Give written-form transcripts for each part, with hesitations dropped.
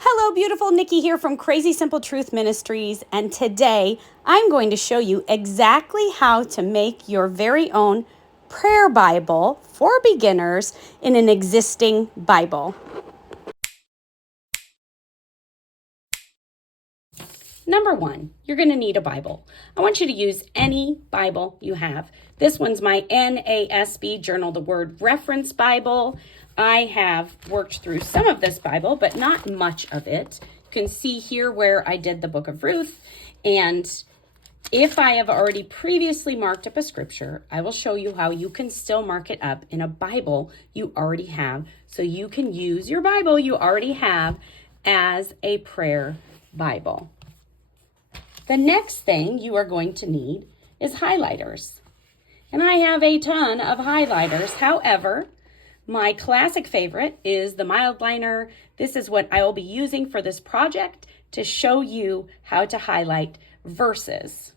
Hello, beautiful. Nikki here from Crazy Simple Truth Ministries, and today I'm going to show you exactly how to make your very own prayer Bible for beginners in an existing Bible. Number one, you're going to need a Bible. I want you to use any Bible you have. This one's my NASB Journal the Word Reference Bible. I have worked through some of this Bible, but not much of it. You can see here where I did the book of Ruth. And if I have already previously marked up a scripture, I will show you how you can still mark it up in a Bible you already have. So you can use your Bible you already have as a prayer Bible. The next thing you are going to need is highlighters. And I have a ton of highlighters. However, my classic favorite is the mild liner. This is what I will be using for this project to show you how to highlight verses.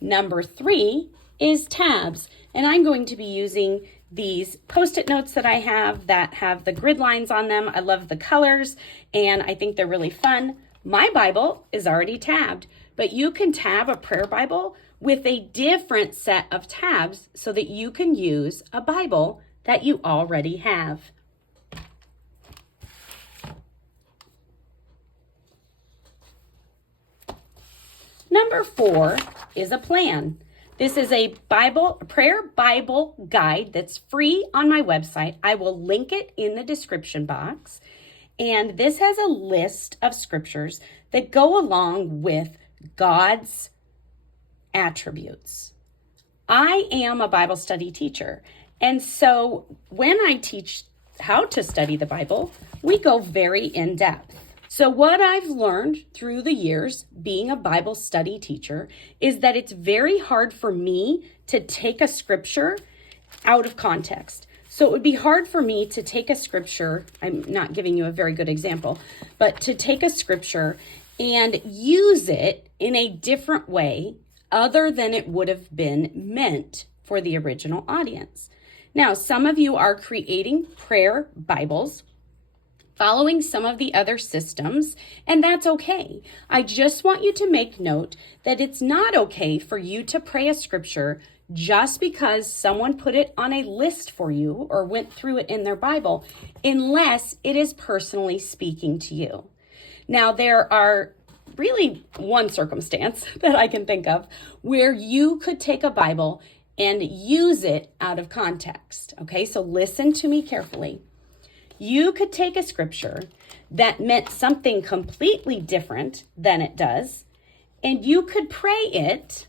Number 3 is tabs. And I'm going to be using these Post-it notes that I have that have the grid lines on them. I love the colors and I think they're really fun. My Bible is already tabbed, but you can tab a prayer Bible with a different set of tabs so that you can use a Bible that you already have. Number 4 is a plan. This is a prayer Bible guide that's free on my website. I will link it in the description box. And this has a list of scriptures that go along with God's attributes. I am a Bible study teacher. And so when I teach how to study the Bible, we go very in depth. So what I've learned through the years being a Bible study teacher is that it's very hard for me to take a scripture out of context. So it would be hard for me to take a scripture, I'm not giving you a very good example, but to take a scripture and use it in a different way other than it would have been meant for the original audience. Now, some of you are creating prayer Bibles, following some of the other systems, and that's okay. I just want you to make note that it's not okay for you to pray a scripture just because someone put it on a list for you or went through it in their Bible, unless it is personally speaking to you. Now, there are really one circumstance that I can think of where you could take a Bible and use it out of context. Okay, so listen to me carefully. You could take a scripture that meant something completely different than it does, and you could pray it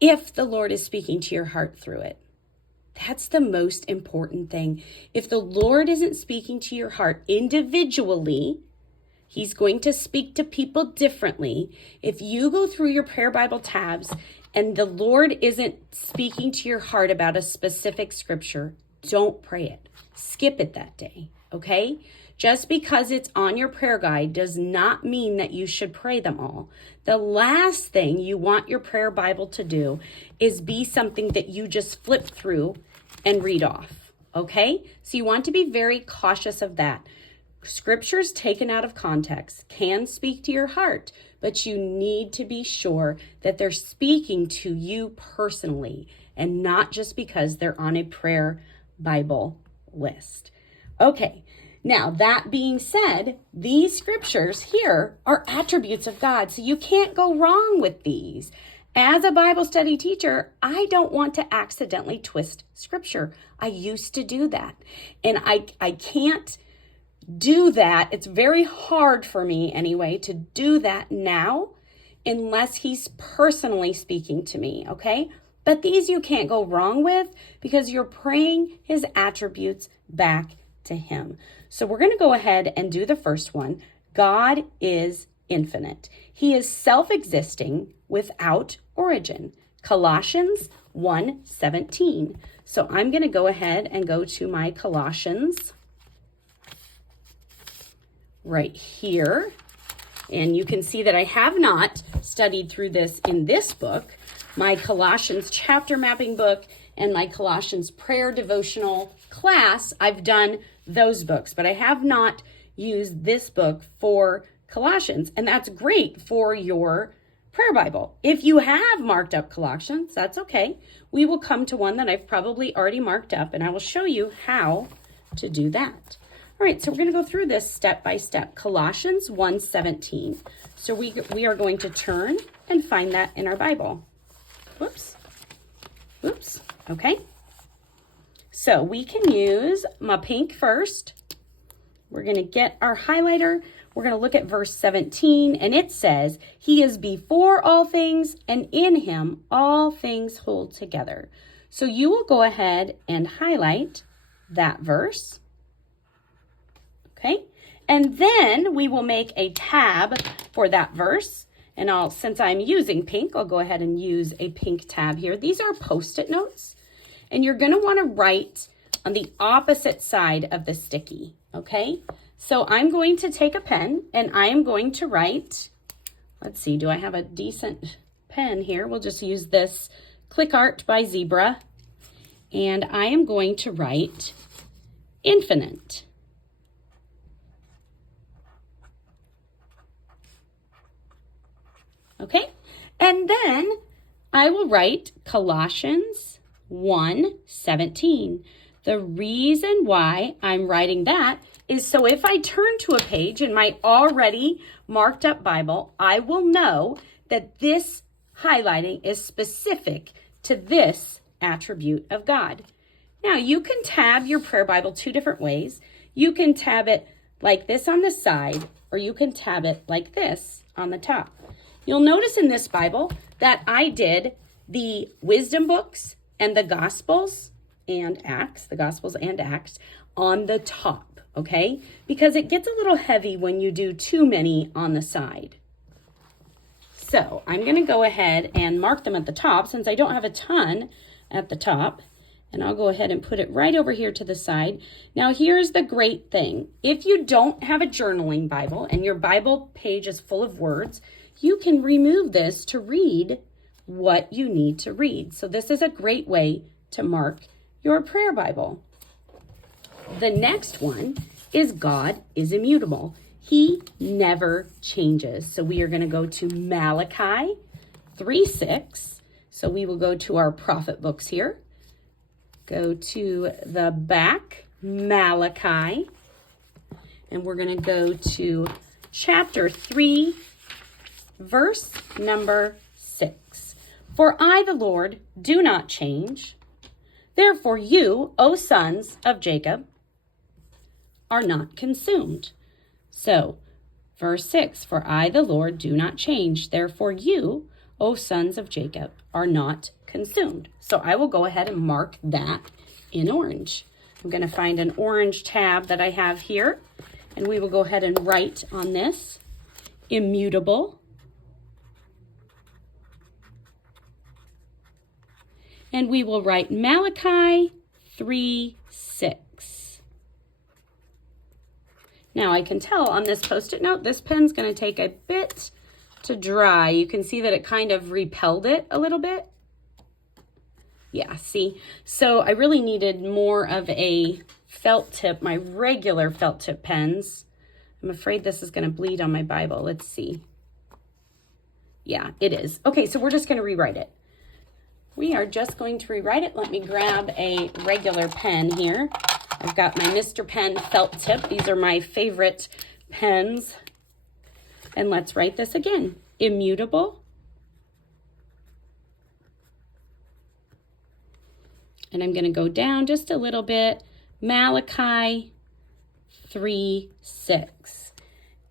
if the Lord is speaking to your heart through it. That's the most important thing. If the Lord isn't speaking to your heart individually, He's going to speak to people differently. If you go through your prayer Bible tabs and the Lord isn't speaking to your heart about a specific scripture, don't pray it. Skip it that day, okay? Just because it's on your prayer guide does not mean that you should pray them all. The last thing you want your prayer Bible to do is be something that you just flip through and read off, okay? So you want to be very cautious of that. Scriptures taken out of context can speak to your heart, but you need to be sure that they're speaking to you personally and not just because they're on a prayer Bible list. Okay. Now, that being said, these scriptures here are attributes of God, so you can't go wrong with these. As a Bible study teacher, I don't want to accidentally twist scripture. I used to do that, and I can't do that. It's very hard for me anyway to do that now unless He's personally speaking to me, okay? But these you can't go wrong with because you're praying His attributes back to Him. So we're going to go ahead and do the first one. God is infinite. He is self-existing without origin. Colossians 1:17. So I'm going to go ahead and go to my Colossians right here. And you can see that I have not studied through this in this book. My Colossians chapter mapping book and my Colossians prayer devotional class I've done those books, but I have not used this book for Colossians, and that's great for your prayer Bible. If you have marked up Colossians, that's okay. We will come to one that I've probably already marked up, and I will show you how to do that. All right, so we're going to go through this step by step. Colossians 1:17. So we are going to turn and find that in our Bible. Whoops. Okay. So we can use my pink first. We're going to get our highlighter. We're going to look at verse 17, and it says, "He is before all things, and in him all things hold together." So you will go ahead and highlight that verse. Okay, and then we will make a tab for that verse. And since I'm using pink, I'll go ahead and use a pink tab here. These are Post-it notes, and you're going to want to write on the opposite side of the sticky, okay? So I'm going to take a pen, and I am going to write, let's see, do I have a decent pen here? We'll just use this Click Art by Zebra, and I am going to write infinite. Okay, and then I will write Colossians 1:17. The reason why I'm writing that is so if I turn to a page in my already marked up Bible, I will know that this highlighting is specific to this attribute of God. Now, you can tab your prayer Bible two different ways. You can tab it like this on the side, or you can tab it like this on the top. You'll notice in this Bible that I did the wisdom books and the Gospels and Acts, on the top, okay? Because it gets a little heavy when you do too many on the side. So I'm going to go ahead and mark them at the top since I don't have a ton at the top. And I'll go ahead and put it right over here to the side. Now, here's the great thing. If you don't have a journaling Bible and your Bible page is full of words, you can remove this to read what you need to read. So this is a great way to mark your prayer Bible. The next one is God is immutable. He never changes. So we are going to go to Malachi 3:6. So we will go to our prophet books here. Go to the back, Malachi, and we're going to go to chapter 3, verse number 6. "For I, the Lord, do not change. Therefore you, O sons of Jacob, are not consumed." So, verse 6, "For I, the Lord, do not change. Therefore you, O sons of Jacob, are not consumed." So I will go ahead and mark that in orange. I'm going to find an orange tab that I have here, and we will go ahead and write on this, immutable. And we will write Malachi 3:6. Now I can tell on this Post-it note, this pen's going to take a bit to dry. You can see that it kind of repelled it a little bit. Yeah, see? So I really needed more of a felt tip, my regular felt tip pens. I'm afraid this is going to bleed on my Bible. Let's see. Yeah, it is. Okay, so we're just going to rewrite it. We are just going to rewrite it. Let me grab a regular pen here. I've got my Mr. Pen felt tip. These are my favorite pens. And let's write this again. Immutable. And I'm going to go down just a little bit. Malachi 3:6.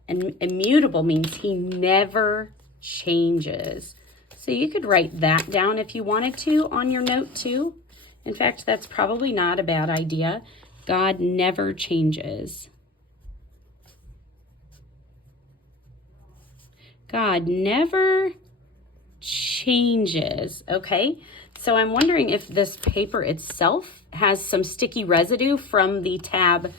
And immutable means he never changes. So you could write that down if you wanted to on your note too. In fact, that's probably not a bad idea. God never changes. God never changes. Okay, so I'm wondering if this paper itself has some sticky residue from the tab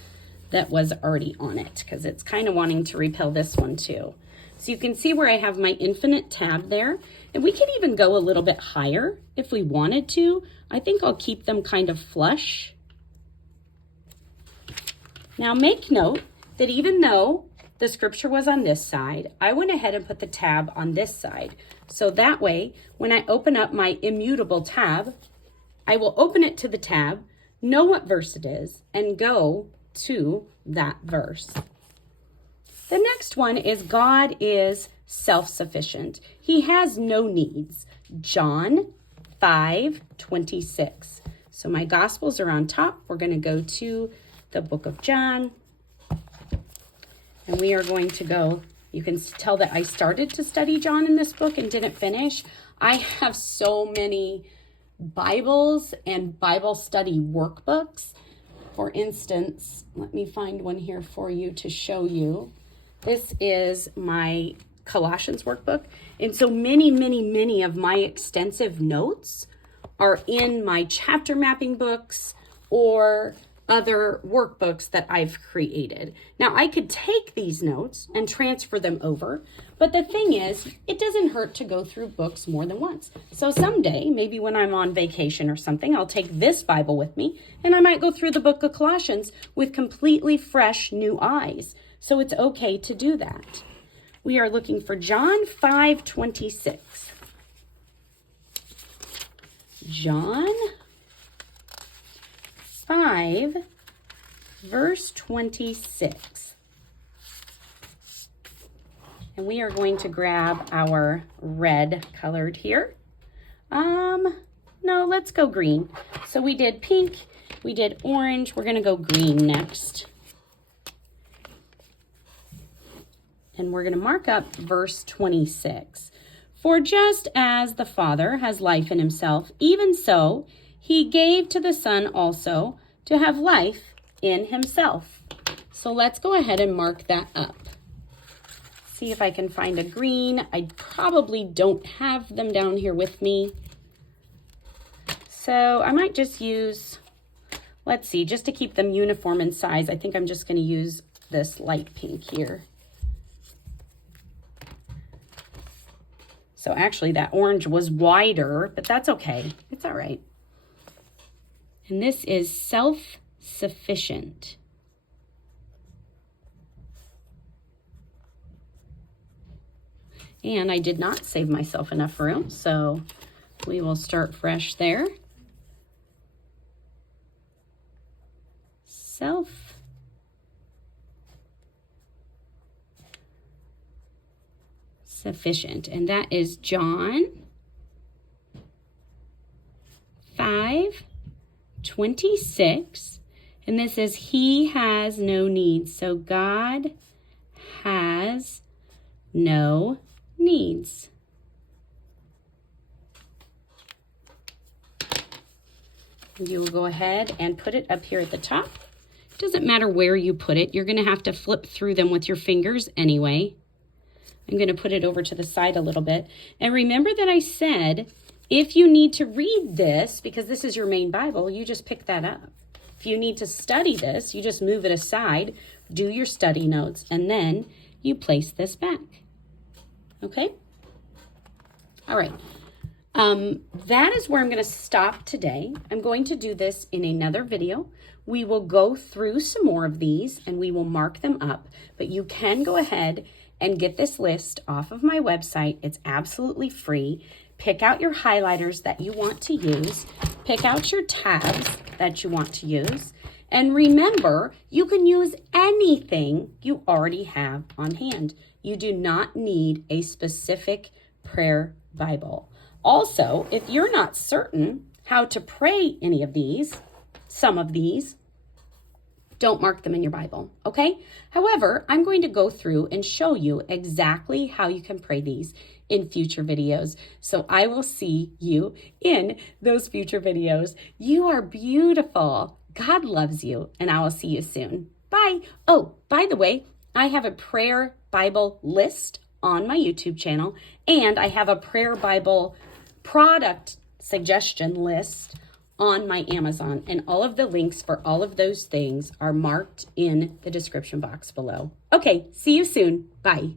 that was already on it, because it's kind of wanting to repel this one too. So you can see where I have my infinite tab there, and we could even go a little bit higher if we wanted to. I think I'll keep them kind of flush. Now make note that even though the scripture was on this side, I went ahead and put the tab on this side. So that way, when I open up my immutable tab, I will open it to the tab, know what verse it is, and go to that verse. The next one is God is self-sufficient. He has no needs. John 5:26. So my Gospels are on top. We're going to go to the book of John. And we are going to go, you can tell that I started to study John in this book and didn't finish. I have so many Bibles and Bible study workbooks. For instance, let me find one here for you to show you. This is my Colossians workbook. And so many of my extensive notes are in my chapter mapping books or other workbooks that I've created. Now, I could take these notes and transfer them over, but the thing is, it doesn't hurt to go through books more than once. So someday, maybe when I'm on vacation or something, I'll take this Bible with me, and I might go through the book of Colossians with completely fresh new eyes. So it's okay to do that. We are looking for John 5:26. John 5, verse 26. And we are going to grab our red colored here. No, let's go green. So we did pink, we did orange, we're going to go green next. And we're going to mark up verse 26. For just as the Father has life in himself, even so he gave to the Son also to have life in himself. So let's go ahead and mark that up. See if I can find a green. I probably don't have them down here with me. So I might just use, let's see, just to keep them uniform in size, I think I'm just going to use this light pink here. So actually that orange was wider, but that's okay. It's all right. And this is self-sufficient. And I did not save myself enough room, so we will start fresh there. Self-sufficient, and that is John 5:26, and this is he has no needs. So God has no needs. You will go ahead and put it up here at the top. It doesn't matter where you put it. You're going to have to flip through them with your fingers anyway. I'm going to put it over to the side a little bit. And remember that I said, if you need to read this, because this is your main Bible, you just pick that up. If you need to study this, you just move it aside, do your study notes, and then you place this back. Okay? All right. That is where I'm going to stop today. I'm going to do this in another video. We will go through some more of these and we will mark them up, but you can go ahead and get this list off of my website. It's absolutely free. Pick out your highlighters that you want to use. Pick out your tabs that you want to use. And remember, you can use anything you already have on hand. You do not need a specific prayer Bible. Also, if you're not certain how to pray any of these, some of these, don't mark them in your Bible, okay? However, I'm going to go through and show you exactly how you can pray these in future videos. So I will see you in those future videos. You are beautiful. God loves you, and I will see you soon. Bye. Oh, by the way, I have a prayer Bible list on my YouTube channel, and I have a prayer Bible product suggestion list on my Amazon, and all of the links for all of those things are marked in the description box below. Okay, see you soon. Bye.